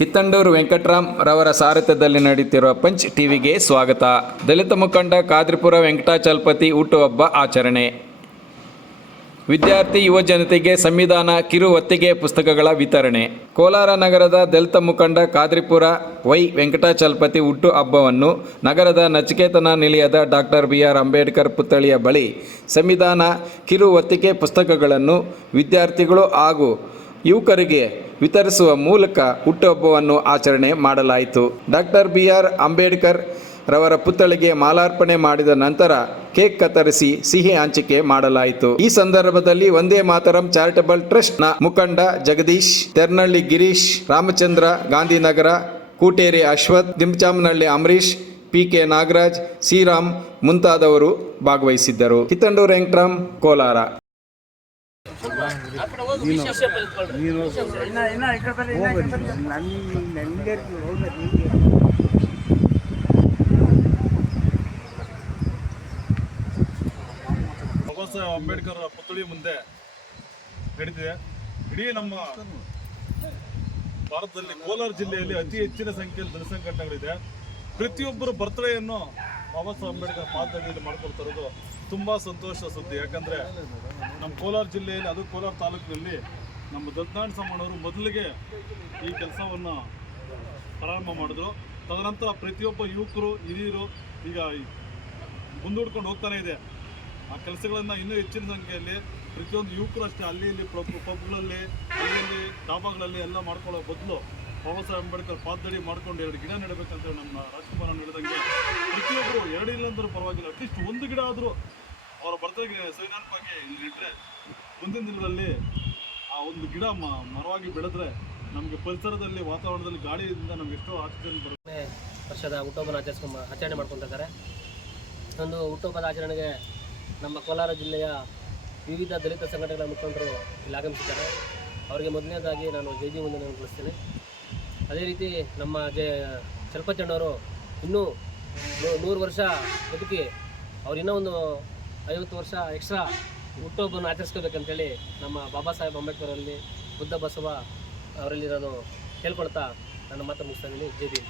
ಕಿತ್ತಂಡೂರು ವೆಂಕಟರಾಮ್ ರವರ ಸಾರಥ್ಯದಲ್ಲಿ ನಡೆಯುತ್ತಿರುವ ಪಂಚ್ ಟಿವಿಗೆ ಸ್ವಾಗತ. ದಲಿತ ಮುಖಂಡ ಕಾದ್ರಿಪುರ ವೆಂಕಟಾಚಲಪತಿ ಹುಟ್ಟುಹಬ್ಬ ಆಚರಣೆ. ವಿದ್ಯಾರ್ಥಿ, ಯುವ ಜನತೆಗೆ ಸಂವಿಧಾನ ಕಿರು ಒತ್ತಿಗೆ ಪುಸ್ತಕಗಳ ವಿತರಣೆ. ಕೋಲಾರ ನಗರದ ದಲಿತ ಮುಖಂಡ ಕಾದ್ರಿಪುರ ವೈ ವೆಂಕಟಾಚಲಪತಿ ಹುಟ್ಟು ಹಬ್ಬವನ್ನು ನಗರದ ನಚಿಕೇತನ ನಿಲಯದ ಡಾಕ್ಟರ್ ಬಿ ಆರ್ ಅಂಬೇಡ್ಕರ್ ಪುತ್ಥಳಿಯ ಬಳಿ ಸಂವಿಧಾನ ಕಿರು ಒತ್ತಿಗೆ ಪುಸ್ತಕಗಳನ್ನು ವಿದ್ಯಾರ್ಥಿಗಳು ಹಾಗೂ ಯುವಕರಿಗೆ ವಿತರಿಸುವ ಮೂಲಕ ಹುಟ್ಟುಹಬ್ಬವನ್ನು ಆಚರಣೆ ಮಾಡಲಾಯಿತು. ಡಾಕ್ಟರ್ ಬಿ ಆರ್ ಅಂಬೇಡ್ಕರ್ ರವರ ಪುತ್ಥಳಿಗೆ ಮಾಲಾರ್ಪಣೆ ಮಾಡಿದ ನಂತರ ಕೇಕ್ ಕತ್ತರಿಸಿ ಸಿಹಿ ಹಂಚಿಕೆ ಮಾಡಲಾಯಿತು. ಈ ಸಂದರ್ಭದಲ್ಲಿ ಒಂದೇ ಮಾತರಂ ಚಾರಿಟಬಲ್ ಟ್ರಸ್ಟ್ನ ಮುಖಂಡ ಜಗದೀಶ್, ತೆರ್ನಳ್ಳಿ ಗಿರೀಶ್, ರಾಮಚಂದ್ರ, ಗಾಂಧಿನಗರ, ಕೂಟೇರಿ ಅಶ್ವಥ್, ದಿಂಚಾಮನಹಳ್ಳಿ ಅಮರೀಶ್ ಪಿ ಕೆ ನಾಗರಾಜ್ ಶ್ರೀರಾಮ್ ಮುಂತಾದವರು ಭಾಗವಹಿಸಿದ್ದರು. ಕಿತ್ತಂಡೂರು ವೆಂಕಟರಾಮ್ ಕೋಲಾರ. ನೀನು ಈ ನನ್ನ. ನನ್- ನನ್ಗೆ ಹೋಗ್ಬೇಕು ಸಾಹೇಬ್ ಅಂಬೇಡ್ಕರ್ ಪುತ್ಥಳಿ ಮುಂದೆ ನಡೀತಿದೆ. ಇಡೀ ನಮ್ಮ ಭಾರತದಲ್ಲಿ ಕೋಲಾರ ಜಿಲ್ಲೆಯಲ್ಲಿ ಅತಿ ಹೆಚ್ಚಿನ ಸಂಖ್ಯೆಯಲ್ಲಿ ಜನಸಂಘಟನೆಗಳಿದೆ ಸಂಘಟನೆಗಳಿದೆ ಪ್ರತಿಯೊಬ್ಬರು ಬರ್ತ್ಡೇಯನ್ನು ಬಾಬಾ ಸಾಹೇಬ್ ಅಂಬೇಡ್ಕರ್ ಪಾದದಲ್ಲಿ ಮಾಡ್ಕೊಳ್ತಾ ಇರೋದು ತುಂಬಾ ಸಂತೋಷ ಸುದ್ದಿ. ಯಾಕಂದ್ರೆ ನಮ್ಮ ಕೋಲಾರ ಜಿಲ್ಲೆಯಲ್ಲಿ, ಅದು ಕೋಲಾರ ತಾಲೂಕಿನಲ್ಲಿ ನಮ್ಮ ದತ್ತನಾರಾಯಣ ಸಮ್ಮಣ್ಣವರು ಮೊದಲಿಗೆ ಈ ಕೆಲಸವನ್ನು ಪ್ರಾರಂಭ ಮಾಡಿದ್ರು. ತದನಂತರ ಪ್ರತಿಯೊಬ್ಬ ಯುವಕರು, ಹಿರಿಯರು ಈಗ ಮುಂದೂಡ್ಕೊಂಡು ಹೋಗ್ತಾನೆ ಇದೆ. ಆ ಕೆಲಸಗಳನ್ನು ಇನ್ನೂ ಹೆಚ್ಚಿನ ಸಂಖ್ಯೆಯಲ್ಲಿ ಪ್ರತಿಯೊಂದು ಯುವಕರು ಅಷ್ಟೇ, ಅಲ್ಲಿ ಇಲ್ಲಿ ಪಬ್ ಪಬ್ಗಳಲ್ಲಿ ಇಲ್ಲಿ ಡಾಬಾಗಳಲ್ಲಿ ಎಲ್ಲ ಮಾಡ್ಕೊಳ್ಳೋ ಬದಲು ಬಾಬಾ ಸಾಹೇಬ್ ಅಂಬೇಡ್ಕರ್ ಪಾದಡಿ ಮಾಡ್ಕೊಂಡು ಎರಡು ಗಿಡ ನೆಡಬೇಕಂತ ನಮ್ಮ ರಾಜ್ಕುಮಾರ್ ನಡೆದಂಗೆ ಪ್ರತಿಯೊಬ್ಬರು ಎರಡು ಇಲ್ಲ ಅಂದ್ರೂ ಪರವಾಗಿಲ್ಲ. ಅಟ್ಲೀಸ್ಟ್ ಒಂದು ಗಿಡ ಆದರೂ ಅವರ ಬರ್ತಾಗೆ ಸೈನಾತ್ಮಕವಾಗಿ ಇಲ್ಲಿ ಇಟ್ಟರೆ ಮುಂದಿನ ದಿನದಲ್ಲಿ ಆ ಒಂದು ಗಿಡ ಮರವಾಗಿ ಬೆಳೆದ್ರೆ ನಮಗೆ ಪರಿಸರದಲ್ಲಿ, ವಾತಾವರಣದಲ್ಲಿ ಗಾಳಿಯಿಂದ ನಮ್ಗೆ ಎಷ್ಟೋ ಆಕ್ಸಿಜನ್ ಬರುತ್ತೆ. ವರ್ಷದ ಹುಟ್ಟುಹಬ್ಬನ ಆಚರಿಸ್ಕೊಂಬ, ಆಚರಣೆ ಮಾಡ್ಕೊತಿದ್ದಾರೆ ಒಂದು ಹುಟ್ಟುಹಬ್ಬದ ಆಚರಣೆಗೆ ನಮ್ಮ ಕೋಲಾರ ಜಿಲ್ಲೆಯ ವಿವಿಧ ದಲಿತ ಸಂಘಟನೆಗಳ ಮುಖಂಡರು ಇಲ್ಲಿ ಆಗಮಿಸಿದ್ದಾರೆ. ಅವರಿಗೆ ಮೊದಲನೇದಾಗಿ ನಾನು ಜೈ ಜಿ ವಂದನೆಯನ್ನು ತಿಳಿಸ್ತೀನಿ ಅದೇ ರೀತಿ ನಮ್ಮ ಜೆ ಚಲಪತಿಯಣ್ಣವರು ಇನ್ನೂ ನೂರು ವರ್ಷ ಬದುಕಿ ಅವ್ರು ಇನ್ನೂ ಒಂದು ಐವತ್ತು ವರ್ಷ ಎಕ್ಸ್ಟ್ರಾ ಹುಟ್ಟುಹಬ್ಬವನ್ನು ಆಚರಿಸ್ಕೋಬೇಕಂತೇಳಿ ನಮ್ಮ ಬಾಬಾ ಸಾಹೇಬ್ ಅಂಬೇಡ್ಕರಲ್ಲಿ ಬುದ್ಧ ಬಸವ ಅವರಲ್ಲಿ ನಾನು ಕೇಳ್ಕೊಳ್ತಾ ನನ್ನ ಮಾತು ಮುಗಿಸ್ತಾ ಇದ್ದೀನಿ.